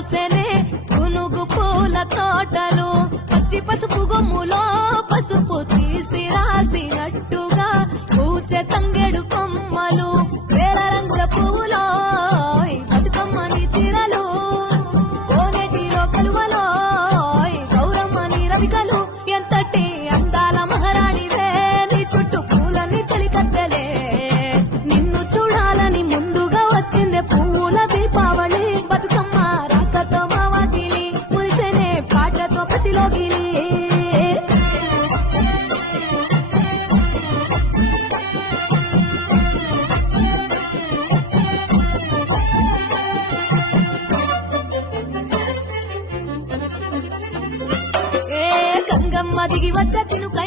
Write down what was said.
పూసెనే గునుగు పూల తోటలు పచ్చి పసుపు గొమ్ములో పసుపు తీసి రాసినట్టుగా పూచె తంగెడు కొమ్మలు వేల రంగుల పువ్వులో బతుకమ్మని చీరలు కోనేటిలో కలువలో గౌరమ్మని రవికలు ఎంతటి అందాల మహారాణివే నీ చుట్టూ పూలని చలికత్తెలే నిన్ను చూడాలని ముందుగా వచ్చిందే పువ్వుల దీపావళి బతుకమ్మ రాకతో మా వాకిలి మురిసెనే పాటతో ప్రతిలోకిలి గంగమ్మ దిగి వచ్చ చినుక